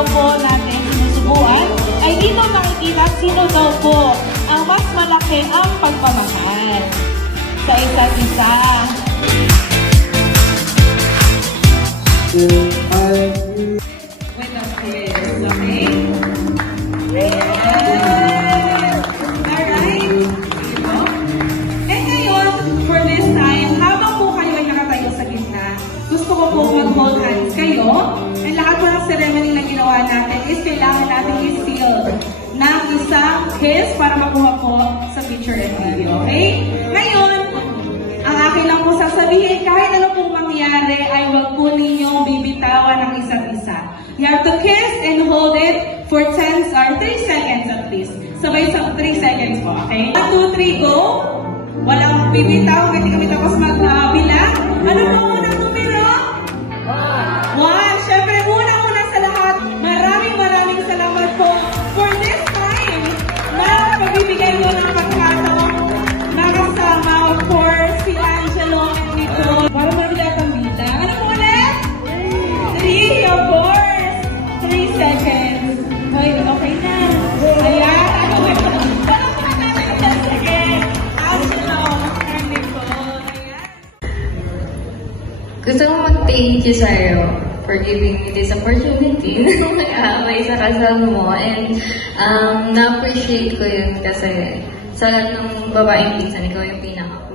daw po natin sinusubuan ay dito nakikita sino daw po ang mas malaki ang pagmamahal sa isa't isa. With a quiz, okay? Ayan. Alright. And ngayon, for this time, habang po kayo ay nakatayo sa gitna, gusto ko po mag-hold hands kayo. And lahat po ng ceremony na ginawa natin is kailangan natin i-seal ng isang kiss para makuha po sa picture and video, okay? Ngayon, ang akin lang po sasabihin, kahit ano pong mangyari, ay wag po ninyong bibitawan ng isa't isa. You have to kiss and hold it for 3 seconds at least. Sabay sa 3 seconds po, okay? 1, 2, 3, go! Walang bibitaw, hindi kami tapos magbilang. Ano po unang numero? 1. Siyempre, unang-una sa lahat, maraming salamat po for this time na pagbibigay mo ng pagkataon nakasama, of course, si Angelo and Nicole. Para mabilang ang bilang. Ano po ulit? 3, of course. 3 seconds. Hoy, okay na. Ayan. Parang pa natin 10 seconds. Angelo and Nicole. Ayan. Gusto ko mag-thank you sa'yo for giving me this opportunity na mag-aaway sa kasal mo. And na-appreciate ko yun kasi sa lahat ng babaeng pinsan, ikaw yung pinaka